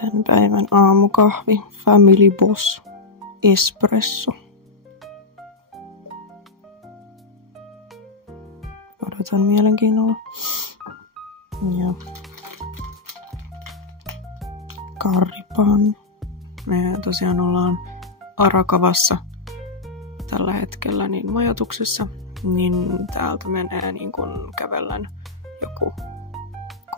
Tän päivän aamukahvi, Family Boss Espresso. Odotan mielenkiinnolla. Ja karripan. Me tosiaan ollaan Arakavassa tällä hetkellä niin majoituksessa, niin täältä menee niin kun kävellään joku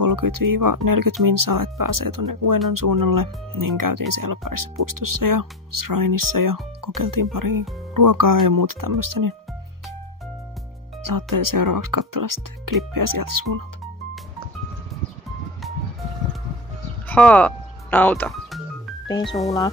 30-40 minsaa, että pääsee tonne Uenon suunnalle, niin käytiin siellä parissa puistossa ja Shrineissa ja kokeiltiin pari ruokaa ja muuta tämmöistä, niin saatte seuraavaksi katsella sitten klippiä sieltä suunnalta. Nauta. Pesula.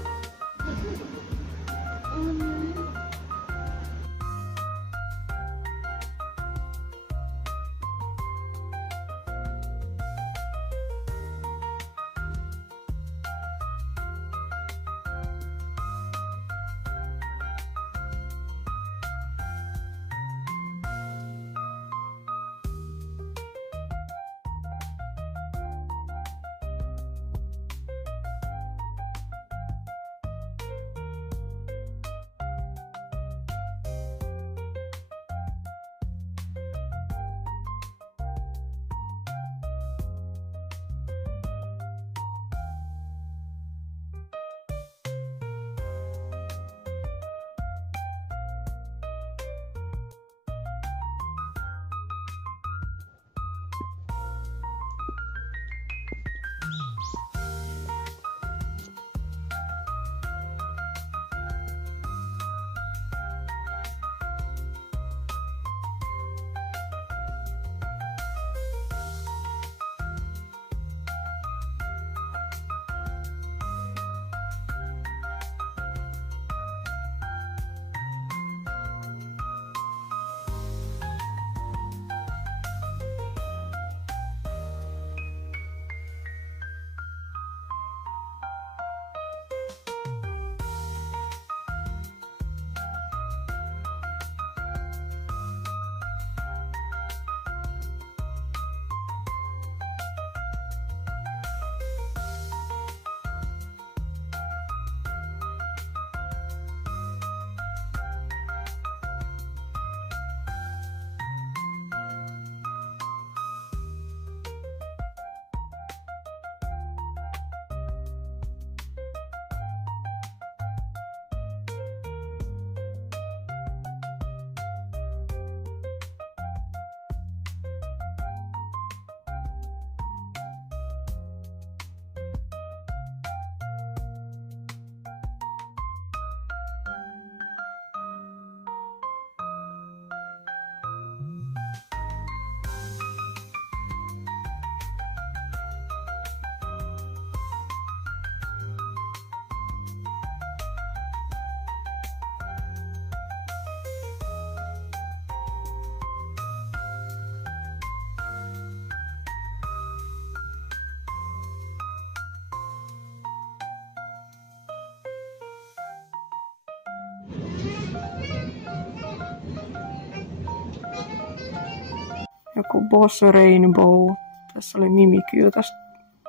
Joku Boss Rainbow. Tässä oli Mimikyu tässä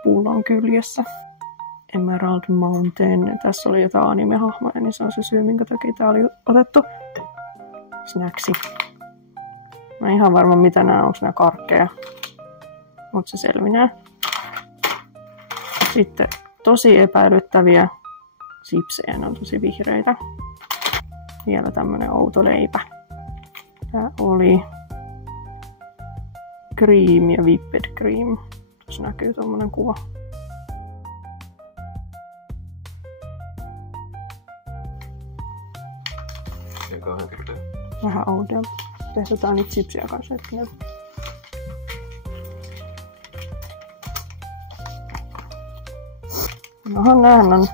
pullon kyljessä. Emerald Mountain. Tässä oli jotain anime-hahmoja, niin se on se syy, minkä takia tää oli otettu. Snaksi. Mä en ihan varma mitä nää on, onko nää karkkeja. Mut se selvinää. Sitten tosi epäilyttäviä sipsejä, ne on tosi vihreitä. Vielä tämmönen outo leipä. Tää oli cream ja whipped cream. Tuossa näkyy tommonen kuva. Vähän oudoa. Testataan niitä sipsiä kanssa hetkinen. Nohan näähän on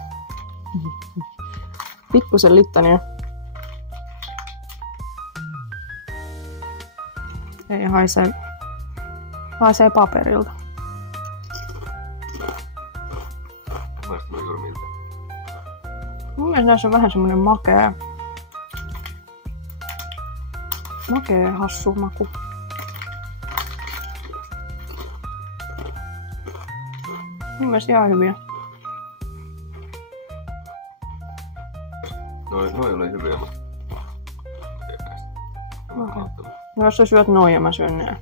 pikkusen littania. Ei haisee paperilta. Maistuu juuri miltä? Mun mielestä näissä on vähän semmonen makea hassu maku. Mun mielestä ihan hyviä. Noi oli hyviä, mutta... Okay. No jos sä syöt noin ja mä syön nää.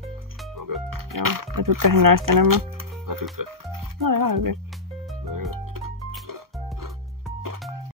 Okei. Joo, mä tykkäsin näistä enemmän. Mä tykkään. No ihan hyvin. No hyvä.